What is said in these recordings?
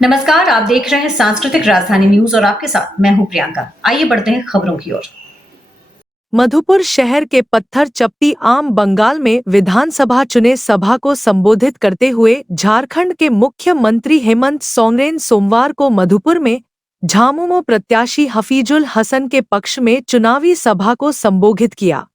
नमस्कार, आप देख रहे हैं सांस्कृतिक राजधानी न्यूज और आपके साथ मैं हूं प्रियंका। आइए बढ़ते हैं खबरों की ओर। मधुपुर शहर के पत्थर चपटी आम बंगाल में विधानसभा चुने सभा को संबोधित करते हुए झारखंड के मुख्यमंत्री हेमंत सोरेन सोमवार को मधुपुर में झामुमो प्रत्याशी हफीजुल हसन के पक्ष में चुनावी सभा को संबोधित किया।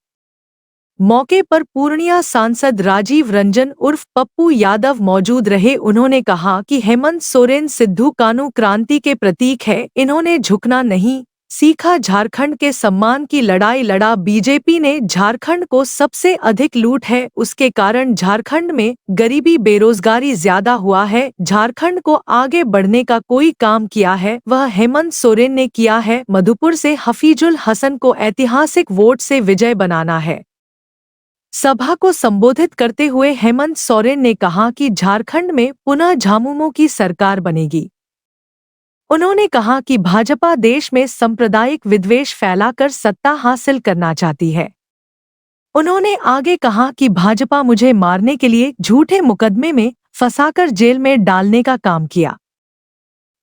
मौके पर पूर्णिया सांसद राजीव रंजन उर्फ पप्पू यादव मौजूद रहे। उन्होंने कहा कि हेमंत सोरेन सिद्धू कानू क्रांति के प्रतीक है, इन्होंने झुकना नहीं सीखा। झारखंड के सम्मान की लड़ाई लड़ा। बीजेपी ने झारखंड को सबसे अधिक लूट है, उसके कारण झारखंड में गरीबी बेरोजगारी ज्यादा हुआ है। झारखंड को आगे बढ़ने का कोई काम किया है वह हेमंत सोरेन ने किया है। मधुपुर से हफीजुल हसन को ऐतिहासिक वोट से विजय बनाना है। सभा को संबोधित करते हुए हेमंत सोरेन ने कहा कि झारखंड में पुनः झामुमो की सरकार बनेगी। उन्होंने कहा कि भाजपा देश में सांप्रदायिक विद्वेष फैलाकर सत्ता हासिल करना चाहती है। उन्होंने आगे कहा कि भाजपा मुझे मारने के लिए झूठे मुकदमे में फंसाकर जेल में डालने का काम किया।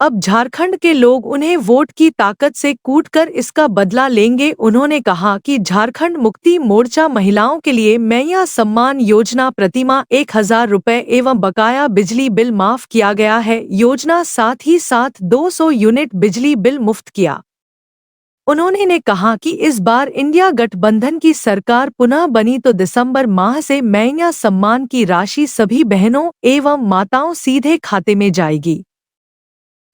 अब झारखंड के लोग उन्हें वोट की ताकत से कूटकर इसका बदला लेंगे। उन्होंने कहा कि झारखंड मुक्ति मोर्चा महिलाओं के लिए मैया सम्मान योजना प्रतिमाह 1000 रुपये एवं बकाया बिजली बिल माफ किया गया है। योजना साथ ही साथ 200 यूनिट बिजली बिल मुफ्त किया। उन्होंने कहा कि इस बार इंडिया गठबंधन की सरकार पुनः बनी तो दिसंबर माह से मैया सम्मान की राशि सभी बहनों एवं माताओं सीधे खाते में जाएगी।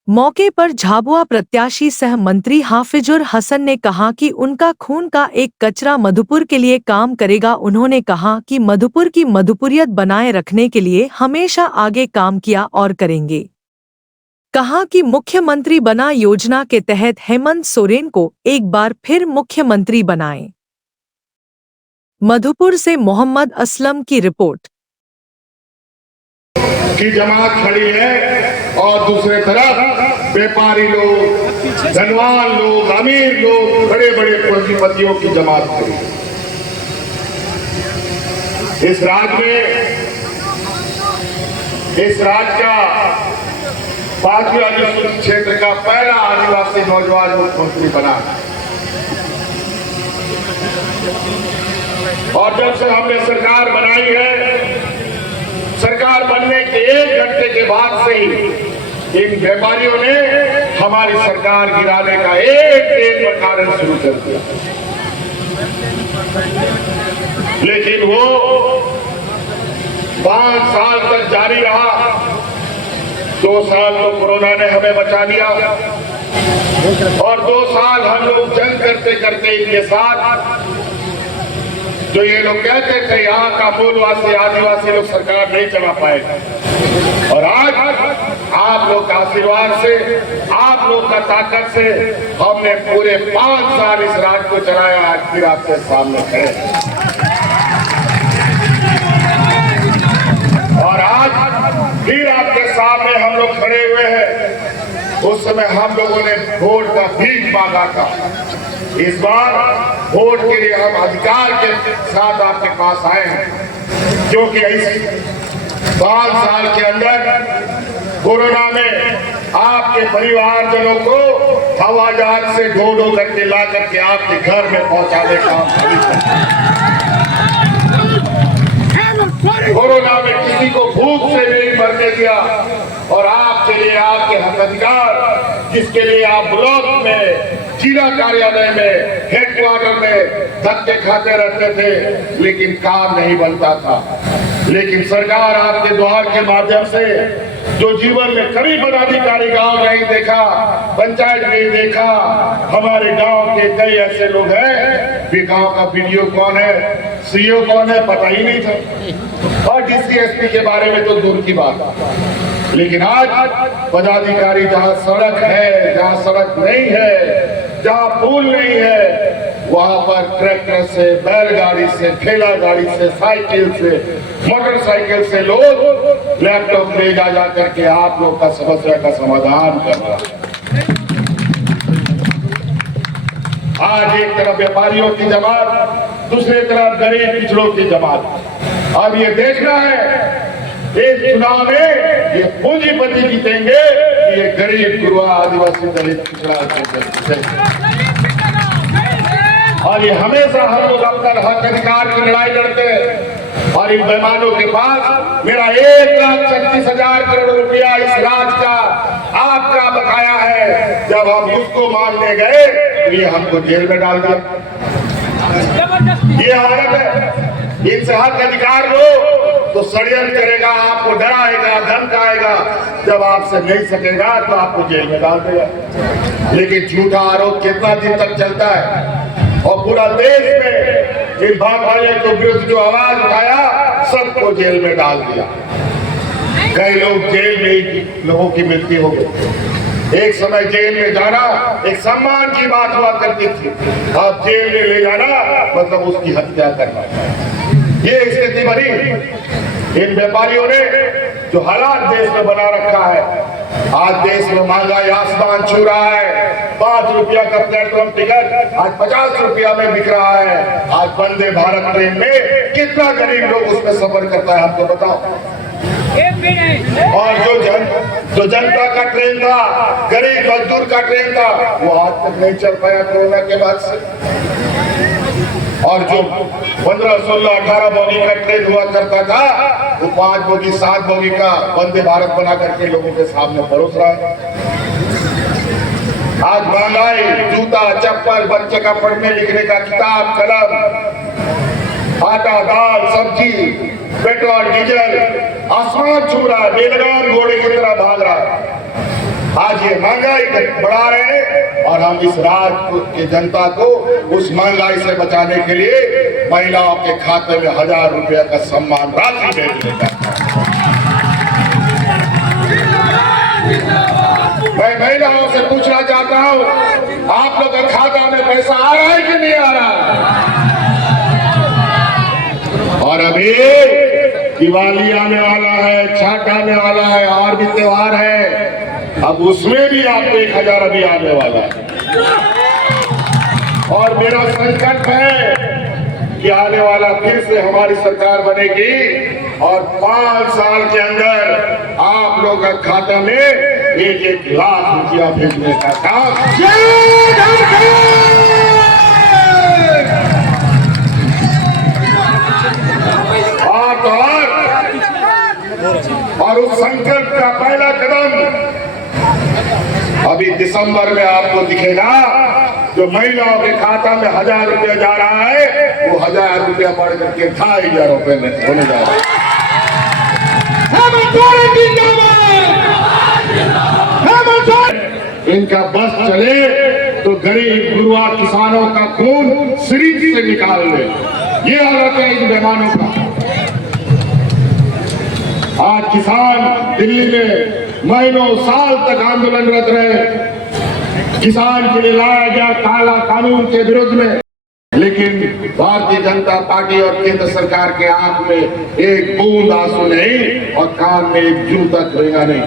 मौके पर झाबुआ प्रत्याशी सह मंत्री हाफिजुल हसन ने कहा कि उनका खून का एक कचरा मधुपुर के लिए काम करेगा। उन्होंने कहा कि मधुपुर की मधुपुरियत बनाए रखने के लिए हमेशा आगे काम किया और करेंगे। कहा कि मुख्यमंत्री बना योजना के तहत हेमंत सोरेन को एक बार फिर मुख्यमंत्री बनाएं। मधुपुर से मोहम्मद असलम की रिपोर्ट। की जमात खड़ी है और दूसरे तरफ व्यापारी लोग, धनवान लोग, अमीर लोग, बड़े बड़े पूंजीपतियों की जमात खड़ी है। इस राज्य का 5वीं अनुसूचित क्षेत्र का पहला आदिवासी नौजवान मुख्यमंत्री बना और जब से हमने सरकार बनाई है, सरकार बनने के 1 घंटे के बाद से ही इन व्यापारियों ने हमारी सरकार गिराने का एक कारण शुरू कर दिया। लेकिन वो 5 साल तक जारी रहा। 2 साल तो कोरोना ने हमें बचा लिया और 2 साल हम लोग जंग करते करते इनके साथ जो ये लोग कहते थे यहाँ का मूलवासी आदिवासी लोग सरकार नहीं चला पाएगा। और आज आप लोग का आशीर्वाद से, आप लोग का ताकत से हमने पूरे 5 साल इस राज्य को चलाया। आज फिर आपके सामने खड़े और आज फिर आपके सामने हम लोग खड़े हुए हैं। उस समय हम लोगों ने वोट का भीख मांगा था। इस बार वोट के लिए हम अधिकार के साथ आपके पास आए हैं, क्योंकि इस 5 साल के अंदर कोरोना में आपके परिवारजनों को हवाई जहाज से ढो करके ला करके आपके घर में पहुंचाने का कोरोना में किसी को भूख से नहीं मरने दिया और आपके लिए आपके हकाधिकार जिसके लिए आप ब्लॉक में, जिला कार्यालय में, हेडक्वार्टर में धक्के खाते रहते थे, लेकिन काम नहीं बनता था। लेकिन सरकार आपके द्वार के माध्यम से जो जीवन में कभी पदाधिकारी गांव नहीं देखा, पंचायत नहीं देखा, हमारे गांव के कई ऐसे लोग हैं भी गांव का बीडीओ कौन है, सीईओ कौन है पता ही नहीं था और डीसी एसपी के बारे में तो दूर की बात। लेकिन आज पदाधिकारी जहां सड़क है, जहां सड़क नहीं है, जहां पुल नहीं है, वहां पर ट्रैक्टर से, बैलगाड़ी से, ठेला गाड़ी से, साइकिल से, मोटरसाइकिल से लोग लैपटॉप ले जा करके आप लोग का समस्या का समाधान कर रहा है। आज एक तरफ व्यापारियों की जमात, दूसरी तरफ गरीब पिछड़ों की जमात। अब ये देखना है इस चुनाव में ये पूंजीपति जीतेंगे कि ये गरीब गुरुआ आदिवासी दलित पिछड़ा और ये हमेशा हम लोग अपना हक अधिकार की लड़ाई लड़ते हैं। और इन बेईमानों के पास मेरा 1,36,000 करोड़ रुपया इस राज्य का आपका बकाया है। जब हम उसको मानने गए तो ये हमको जेल में डाल दिया। ये हालत है। इनसे हक अधिकार लो तो षड्यंत्र करेगा, आपको डराएगा, धमकाएगा। जब आपसे नहीं सकेगा तो आपको जेल में डाल देगा। लेकिन झूठा आरोप कितना दिन तक चलता है? और पूरा देश में इन भागवाले के विरुद्ध जो आवाज उठाया सबको जेल में डाल दिया। कई लोग जेल में ही लोगों की मृत्यु हो गई। एक समय जेल में जाना एक सम्मान की बात हुआ करती थी। अब जेल में ले जाना मतलब उसकी हत्या करना। ये स्थिति बनी इन व्यापारियों ने जो हालात देश में बना रखा है। आज देश में महंगाई आसमान छू रहा है। 5 रुपया का प्लेटफॉर्म टिकट आज 50 रुपया में बिक रहा है। आज वंदे भारत ट्रेन में कितना गरीब लोग उसमें सफर करता है आपको बताओ। और जो जनता का ट्रेन था, गरीब मजदूर का ट्रेन था, वो आज तक नहीं चल पाया कोरोना के बाद से। और जो 15, 16, 18 बोगी का ट्रेन हुआ करता था वो 5 बोगी 7 बोगी का वंदे भारत बना करके लोगों के सामने परोस रहा है। आज महंगाई, जूता, चप्पल, बच्चे का पढ़ने लिखने का किताब, कलम, आटा, दाल, सब्जी, पेट्रोल, डीजल आसमान छू रहा है। बेलगाम घोड़े की तरह भाग रहा है। आज ये महंगाई बढ़ा रहे हैं और हम इस राज्य की जनता को उस महंगाई से बचाने के लिए महिलाओं के खाते में 1000 रुपया का सम्मान राशि भेज देता है। मैं महिलाओं से पूछना चाहता हूँ, आप लोग के खाता में पैसा आ रहा है कि नहीं आ रहा? और अभी दिवाली आने वाला है, छठ आने वाला है और भी त्योहार है। अब उसमें भी आपको 1000 अभी आने वाला है। और मेरा संकल्प है कि आने वाला फिर से हमारी सरकार बनेगी और 5 साल के अंदर आप लोगों का खाता में 1-1 लाख रुपया भेजने का काम। और उस संकल्प का पहला कदम अभी दिसंबर में आपको दिखेगा। जो महिलाओं के खाता में 1000 रुपया जा रहा है वो 1000 रुपया बढ़ करके 2500 रुपये में होने जा रहा है। इनका बस चले तो गरीब गुरुआ किसानों का खून शरीर से निकाल ले। ये हालत है इन बेईमानों का। आज किसान दिल्ली में महीनों साल तक आंदोलनरत रहे। किसान के लिए लाया गया काला कानून के विरुद्ध में, लेकिन भारतीय जनता पार्टी और केंद्र सरकार के आंख में एक बूंद आंसू नहीं और कान में एक जूं तक रहेगा नहीं।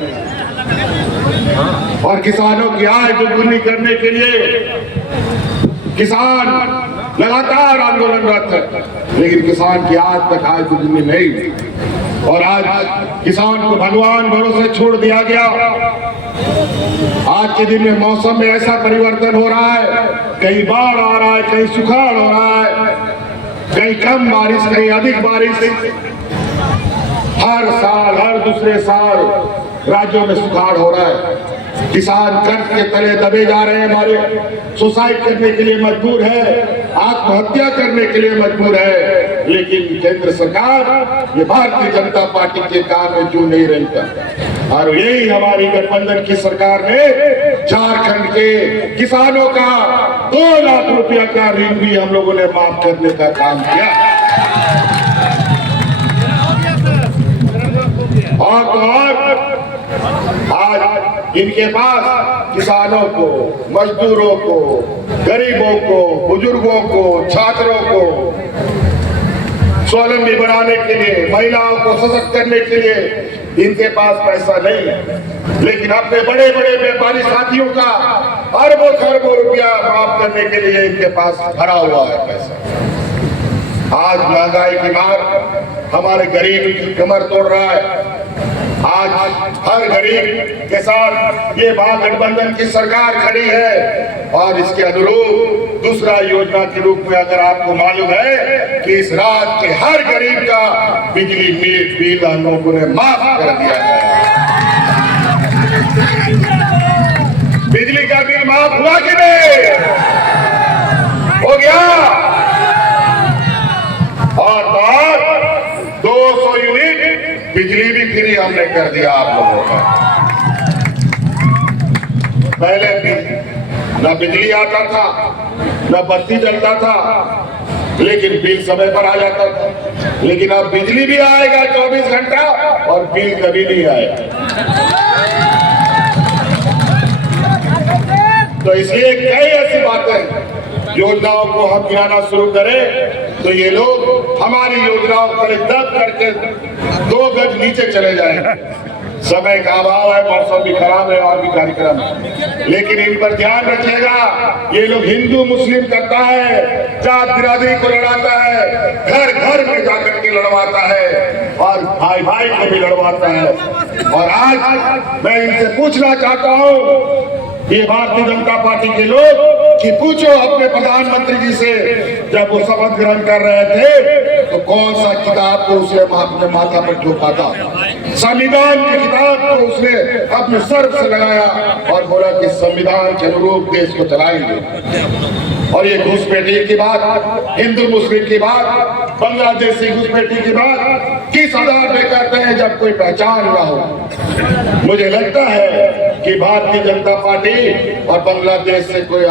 और किसानों की आय दुगुनी करने के लिए किसान लगातार आंदोलनरत है, लेकिन किसान की आज तक आय दुगुनी नहीं। और आज किसान को भगवान भरोसे छोड़ दिया गया। आज के दिन में मौसम में ऐसा परिवर्तन हो रहा है, कहीं बाढ़ आ रहा है, कहीं सुखाड़ हो रहा है, कहीं कम बारिश, कहीं अधिक बारिश। हर साल, हर दूसरे साल राज्यों में सुखाड़ हो रहा है। किसान कर्ज के तले दबे जा रहे हैं। हमारे सुसाइड करने के लिए मजबूर है, आत्महत्या करने के लिए मजबूर है। लेकिन केंद्र सरकार ये भारतीय जनता पार्टी के काम में क्यों नहीं रहता? और यही हमारी गठबंधन की सरकार ने झारखंड के किसानों का 2 लाख रुपया का ऋण भी हम लोगों ने माफ करने का काम किया। और आज इनके पास किसानों को, मजदूरों को, गरीबों को, बुजुर्गों को, छात्रों को स्वावलंबी बनाने के लिए, महिलाओं को सशक्त करने के लिए इनके पास पैसा नहीं है। लेकिन अपने बड़े बड़े व्यापारी साथियों का अरबों खरबों रुपया माफ करने के लिए इनके पास भरा हुआ है पैसा। आज महंगाई की मार हमारे गरीब की कमर तोड़ रहा है। आज हर गरीब के साथ ये महागठबंधन की सरकार खड़ी है और इसके अनुरूप दूसरा योजना के रूप में अगर आपको मालूम है कि इस राज्य के हर गरीब का बिजली बिल हम लोगों ने माफ कर दिया है। बिजली का बिल माफ हुआ कि नहीं? हो गया। और 200 यूनिट बिजली भी फ्री हमने कर दिया आप लोगों का। पहले न बिजली आता था न बत्ती जलता था, लेकिन बिल समय पर आ जाता था। लेकिन अब बिजली भी आएगा 24 घंटा और बिल कभी नहीं आएगा। तो इसलिए कई ऐसी बातें योजनाओं को हम गिनाना शुरू करें तो ये लोग हमारी योजनाओं पर दब करके 2 गज नीचे चले जाएंगे। समय का अभाव है, मौसम भी खराब है और भी कार्यक्रम है, लेकिन इन पर ध्यान रखिएगा। ये लोग हिंदू मुस्लिम करता है, जात बिरादरी को लड़ाता है, घर घर में जाकर के लड़वाता है और भाई भाई को भी लड़वाता है। और आज मैं इनसे पूछना चाहता हूँ, ये भारतीय जनता पार्टी के लोग, कि पूछो अपने प्रधानमंत्री जी से, जब वो शपथ ग्रहण कर रहे थे तो कौन सा किताब को उसने अपने माथा पर ठोका था? संविधान की किताब को उसने अपने सर से लगाया और बोला कि संविधान के अनुरूप देश को चलाएंगे। और ये घुसपैठी की बात, हिंदू मुस्लिम की बात, बांग्लादेशी घुसपैठी की बात किस आधार पे करते हैं जब कोई पहचान ना हो? मुझे लगता है कि भारतीय जनता पार्टी और बांग्लादेश से कोई